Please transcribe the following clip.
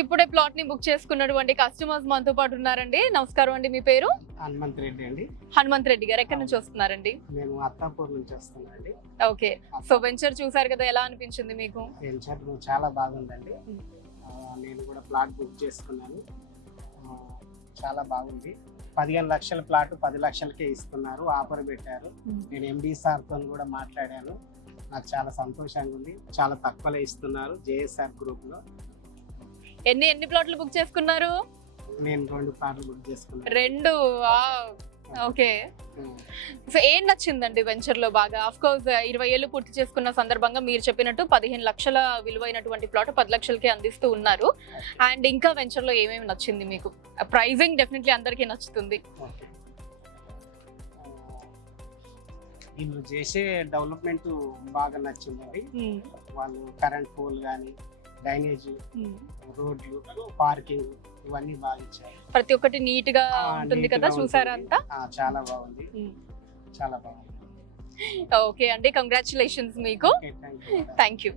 ఇప్పుడే ప్లాట్ ని బుక్ చేసుకున్నటువంటి కస్టమర్స్ మనతో పాటు ఉన్నారండి. నమస్కారం అండి, మీ పేరు? హనుమంత్ రెడ్డి అండి. హనుమంత్ రెడ్డి గారు ఎక్కడి నుంచి వస్తున్నారండి? నేను అత్తాపూర్ నుంచి వస్తున్నానండి. ఓకే, సో వెంచర్ చూసారు కదా, ఎలా అనిపించింది మీకు? వెంచర్ చాలా బాగుందండి. నేను కూడా ప్లాట్ బుక్ చేసుకున్నాను. చాలా బాగుంది. 15 లక్షల ప్లాట్ 10 లక్షలకే ఇస్తున్నారు, ఆఫర్ పెట్టారు. నేను ఎండి సార్తో కూడా మాట్లాడాను. నాకు చాలా సంతోషంగా ఉంది. చాలా తక్కువలో ఇస్తున్నారు జేఎస్ఆర్ గ్రూప్ లో. ఎన్ని ప్లాట్లు బుక్ చేసుకున్నారు? నేను 2 ప్లాట్లు బుక్ చేసుకున్నాను. 2. ఓకే, సో ఏం నచ్చిందండి వెంచర్ లో బాగా? ఆఫ్ కోర్స్ 20 ఏళ్ళు పూర్తి చేసుకున్న సందర్భంగా మీరు చెప్పినట్టు 15 లక్షల విలువైనటువంటి ప్లాట్ 10 లక్షలకే అందిస్తూ ఉన్నారు. అండ్ ఇంకా వెంచర్ లో ఏమేమి నచ్చింది మీకు? ప్రైజింగ్ డెఫినెట్లీ అందరికీ నచ్చుతుంది. వీళ్ళు చేసే డెవలప్మెంట్ బాగా నచ్చిందండి. వాళ్ళు కరెంట్ పోల్ కానీ, డ్రైనేజ్, రోడ్లు, పార్కింగ్ ఇవన్నీ బాగా ఇచ్చారు. ప్రతి ఒక్కటి నీట్ గా ఉంటుంది కదా, చూసారా అంతా? చాలా బాగుంది, చాలా బాగుంది. ఓకే అండి, కంగ్రాచులేషన్స్ మీకు. Okay, thank you. Thank you.